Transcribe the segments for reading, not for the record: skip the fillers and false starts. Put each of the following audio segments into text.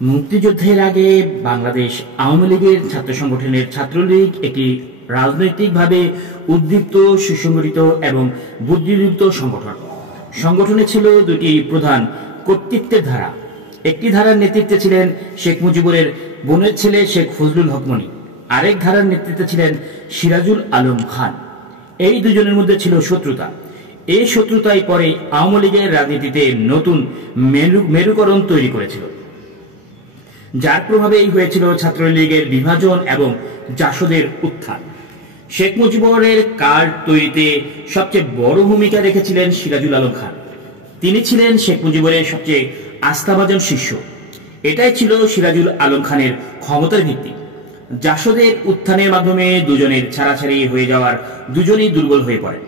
মুক্তিযুদ্ধের আগে বাংলাদেশ আওয়ামী লীগের ছাত্র সংগঠনের ছাত্রলীগ একটি রাজনৈতিকভাবে উদ্দীপ্ত, সুসংগঠিত এবং বুদ্ধিদীপ্ত সংগঠন। সংগঠনে ছিল দুটি প্রধান কর্তৃত্বের ধারা। একটি ধারার নেতৃত্বে ছিলেন শেখ মুজিবুরের বোনের ছেলে শেখ ফজলুল হক মনি, আরেক ধারার নেতৃত্বে ছিলেন সিরাজুল আলম খান। এই দুজনের মধ্যে ছিল শত্রুতা। এই শত্রুতাই পরে আওয়ামী লীগের রাজনীতিতে নতুন মেরুকরণ তৈরি করেছিল, যার প্রভাবেই হয়েছিল ছাত্রলীগের বিভাজন এবং জাসদের উত্থান। শেখ মুজিবুরের কার্ড তৈরিতে সবচেয়ে বড় ভূমিকা রেখেছিলেন সিরাজুল আলম খান। তিনি ছিলেন শেখ মুজিবুরের সবচেয়ে আস্থাভাজন শিষ্য। এটাই ছিল সিরাজুল আলম খানের ক্ষমতার ভিত্তি। জাসদের উত্থানের মাধ্যমে দুজনের ছাড়াছাড়ি হয়ে যাওয়ার দুজনেই দুর্বল হয়ে পড়েন।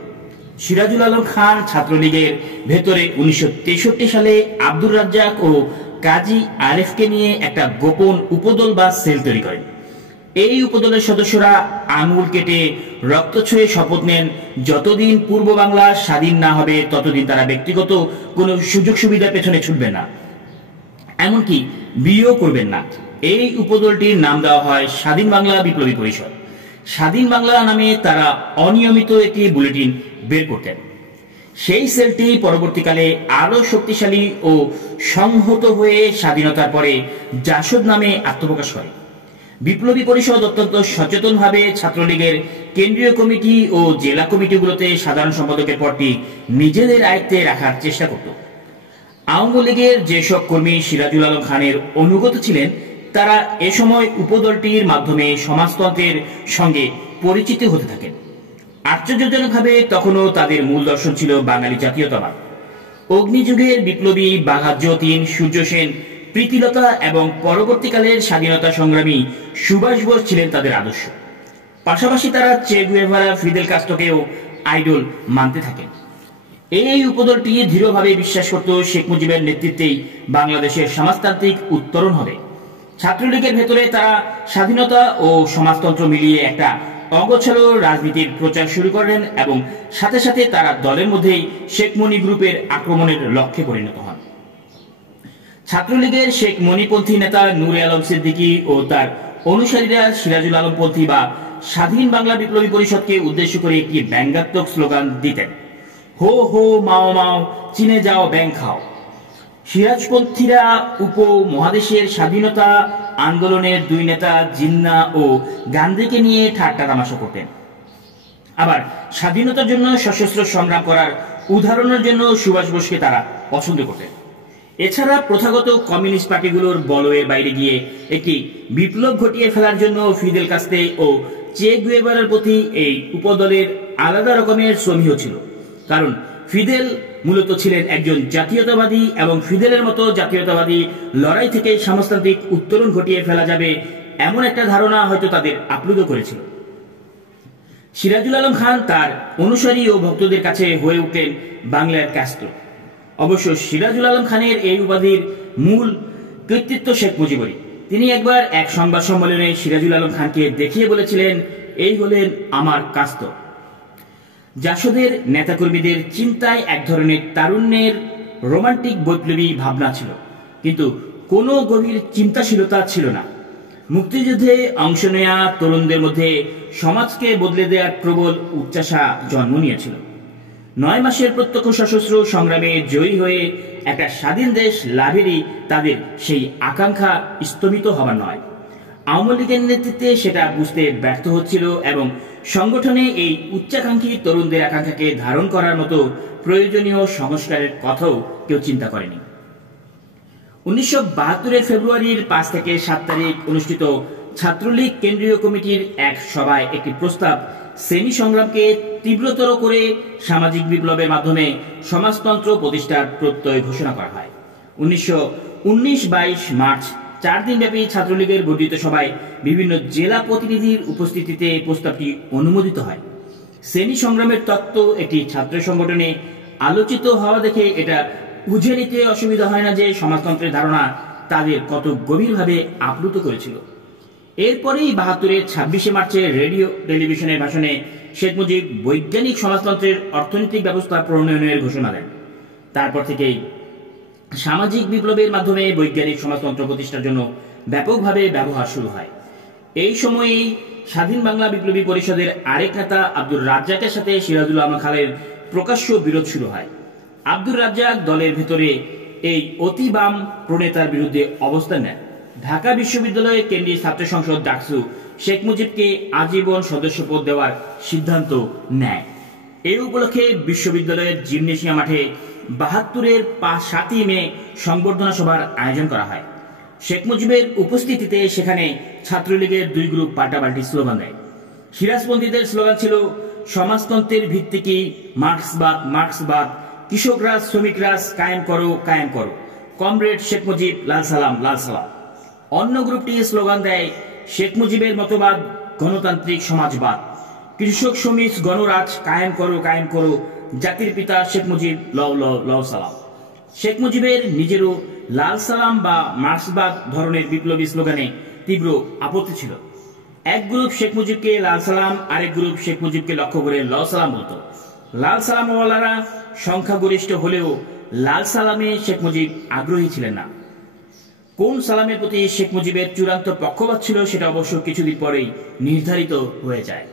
সিরাজুল আলম খান ছাত্রলীগের ভেতরে 1963 সালে আব্দুর রাজ্জাক ও কাজী আরেফকে নিয়ে একটা গোপন উপদল বা সেল তৈরি করেন। এই উপদলের সদস্যরা আঙুল কেটে রক্ত ছুঁয়ে শপথ নেন, যতদিন পূর্ব বাংলা স্বাধীন না হবে ততদিন তারা ব্যক্তিগত কোনো সুযোগ সুবিধার পেছনে ছুটবেন না, এমনকি বিয়েও করবেন না। এই উপদলটির নাম দেওয়া হয় স্বাধীন বাংলা বিপ্লবী পরিষদ। স্বাধীন বাংলা নামে তারা অনিয়মিত একটি বুলেটিন বের করতেন। সেই সেলটি পরবর্তীকালে আরো শক্তিশালী ও সংহত হয়ে স্বাধীনতার পরে জাসদ নামে আত্মপ্রকাশ করে। বিপ্লবী পরিষদ অত্যন্ত সচেতনভাবে ছাত্রলীগের কেন্দ্রীয় কমিটি ও জেলা কমিটিগুলোতে সাধারণ সম্পাদকের পদটি নিজেদের আয়ত্তে রাখার চেষ্টা করত। আওয়ামী লীগের যেসব কর্মী সিরাজুল আলম খানের অনুগত ছিলেন, তারা এ সময় উপদলটির মাধ্যমে সমাজতন্ত্রের সঙ্গে পরিচিত হতে থাকেন। আশ্চর্যজনকভাবে তখনও তাদের মূল দর্শন ছিল বাঙালি জাতীয়তাবাদ। অগ্নিযুগের বিপ্লবী বাঘাত যতীন, সূর্য সেন, প্রীতিলতা এবং পরবর্তীকালের স্বাধীনতা সংগ্রামী সুভাষ বোস ছিলেন তাদের আদর্শ। পাশাপাশি তারা চে গুয়েভারা, ফিদেল কাস্ত্রোকেও আইডল মানতে থাকেন। এই উপদলটি দৃঢ়ভাবে বিশ্বাস করত শেখ মুজিবের নেতৃত্বেই বাংলাদেশের সমাজতান্ত্রিক উত্তরণ হবে। ছাত্রলীগের ভেতরে তারা স্বাধীনতা ও সমাজতন্ত্র মিলিয়ে একটা অগোছালো রাজনীতির প্রচার শুরু করেন এবং সাথে সাথে তারা দলের মধ্যেই শেখ মনি গ্রুপের আক্রমণের লক্ষ্যে পরিণত হন। ছাত্রলীগের শেখ মনিপন্থী নেতা নূরে আলম সিদ্দিকী ও তার অনুসারীরা সিরাজুল আলমপন্থী বা স্বাধীন বাংলা বিপ্লবী পরিষদকে উদ্দেশ্য করে একটি ব্যঙ্গাত্মক স্লোগান দিতেন, হো হো মাও মাও, চীনে যাও ব্যাং খাও। সিরাজপন্থীরা উপমহাদেশের স্বাধীনতা আন্দোলনের দুই নেতা জিন্না ও গান্ধীকে নিয়ে ঠাট্টা তামাশা করতেন। আবার স্বাধীনতার জন্য সশস্ত্র সংগ্রাম করার উদাহরণের জন্য সুভাষ বোসকে তারা পছন্দ করতেন। এছাড়া প্রথাগত কমিউনিস্ট পার্টিগুলোর বলয়ের বাইরে গিয়ে একটি বিপ্লব ঘটিয়ে ফেলার জন্য ফিদেল কাস্তে ও চে গুয়েভারার প্রতি এই উপদলের আলাদা রকমের সমীহ ছিল। কারণ ফিদেল মূলত ছিলেন একজন জাতীয়তাবাদী এবং ফিদেলের মতো জাতীয়তাবাদী লড়াই থেকে সমাজতান্ত্রিক উত্তরণ ঘটিয়ে ফেলা যাবে এমন একটা ধারণা হয়তো তাদের আপ্লুত করেছিল। সিরাজুল আলম খান তার অনুসারী ও ভক্তদের কাছে হয়ে উঠলেন বাংলার কাস্ত্রো। অবশ্য সিরাজুল আলম খানের এই উপাধির মূল কৃতিত্ব শেখ মুজিবুরই। তিনি একবার এক সংবাদ সম্মেলনে সিরাজুল আলম খানকে দেখিয়ে বলেছিলেন, এই হলেন আমার কাস্ত্রো। জাসদের নেতাকর্মীদের চিন্তায় এক ধরনের তারুণ্যের রোমান্টিক বৈপ্লবী ভাবনা ছিল, কিন্তু কোনো গভীর চিন্তাশীলতা ছিল না। মুক্তিযুদ্ধে অংশ নেয়া তরুণদের মধ্যে সমাজকে বদলে দেওয়ার প্রবল উচ্চাসা জন্ম নিয়েছিল। 9 মাসের প্রত্যক্ষ সশস্ত্র সংগ্রামে জয়ী হয়ে একটা স্বাধীন দেশ লাভেরই তাদের সেই আকাঙ্ক্ষা স্তমিত হবার নয়। আওয়ামী লীগের নেতৃত্বে সেটা বুঝতে ব্যর্থ হচ্ছিল এবং সংগঠনে এই উচ্চাকাঙ্ক্ষী তরুণদের আকাঙ্ক্ষাকে ধারণ করার মতো প্রয়োজনীয় সংস্কারের কথাও কেউ চিন্তা করেনি। 1972 ফেব্রুয়ারির 5 থেকে 7 তারিখ অনুষ্ঠিত ছাত্রলীগ কেন্দ্রীয় কমিটির এক সভায় একটি প্রস্তাব শ্রেণী সংগ্রামকে তীব্রতর করে সামাজিক বিপ্লবের মাধ্যমে সমাজতন্ত্র প্রতিষ্ঠার প্রত্যয় ঘোষণা করা হয়। 19-22 মার্চ 4 দিনব্যাপী ছাত্রলীগের বর্ধিত সভায় বিভিন্ন জেলা প্রতিনিধির উপস্থিতিতে প্রস্তাবটি অনুমোদিত হয়। শ্রেণী সংগ্রামের তত্ত্ব একটি ছাত্র সংগঠনে আলোচিত হওয়া দেখে এটা বুঝে নিতে অসুবিধা হয় না যে সমাজতন্ত্রের ধারণা তাদের কত গভীরভাবে আপ্লুত করেছিল। এরপরেই 72-এর 26শে মার্চের রেডিও টেলিভিশনের ভাষণে শেখ মুজিব বৈজ্ঞানিক সমাজতন্ত্রের অর্থনৈতিক ব্যবস্থা প্রণয়নের ঘোষণা দেন। তারপর থেকেই সামাজিক বিপ্লবের মাধ্যমে বৈজ্ঞানিক সমাজতন্ত্র প্রতিষ্ঠার জন্য ব্যাপকভাবে ব্যবহার শুরু হয়। এই সময়েই স্বাধীন বাংলা বিপ্লবী পরিষদের আরেক নেতা আব্দুর রাজ্জাকের সাথে সিরাজুল আলম খানের প্রকাশ্য বিরোধ শুরু হয়। আব্দুর রাজ্জাক দলের ভেতরে এই অতি বাম প্রনেতার বিরুদ্ধে অবস্থান নেন। ঢাকা বিশ্ববিদ্যালয়ের কেন্দ্রীয় ছাত্র সংসদ ডাকসু শেখ মুজিবকে আজীবন সদস্যপদ দেওয়ার সিদ্ধান্ত নেয়। এই উপলক্ষে বিশ্ববিদ্যালয়ের জিমনেশিয়াম মাঠে ৭২-এর ৭ই মে সংবর্ধনা সভার আয়োজন করা হয়। শেখ মুজিবের উপস্থিতিতে সেখানে ছাত্রলীগের দুই গ্রুপ পাল্টাপাল্টি স্লোগান দেয়। সিরাজপন্থীদের স্লোগান ছিল সমাজতন্ত্রের ভিত্তি কি, মার্ক্সবাদ মার্ক্সবাদ, কৃষকরাজ শ্রমিকরাজ কায়েম করো কায়েম করো, কমরেড শেখ মুজিব লাল সালাম লাল সালাম। অন্য গ্রুপটি স্লোগান দেয় শেখ মুজিবের মতবাদ গণতান্ত্রিক সমাজবাদ, কৃষক শ্রমিক গণরাজ কায়েম করো, জাতির পিতা শেখ মুজিব লও লও লও সালাম। শেখ মুজিবের নিজেরও লাল সালাম বা মার্ক্সবাদ ধরনের বিপ্লবী স্লোগানে তীব্র আপত্তি ছিল। এক গ্রুপ শেখ মুজিবকে লাল সালাম, আরেক গ্রুপ শেখ মুজিবকে লক্ষ্য করে ল সালাম বলতো। লাল সালামওয়ালারা সংখ্যাগরিষ্ঠ হলেও লাল সালামে শেখ মুজিব আগ্রহী ছিলেন না। কোন সালামের প্রতি শেখ মুজিবের চূড়ান্ত পক্ষপাত ছিল সেটা অবশ্য কিছুদিন পরেই নির্ধারিত হয়ে যায়।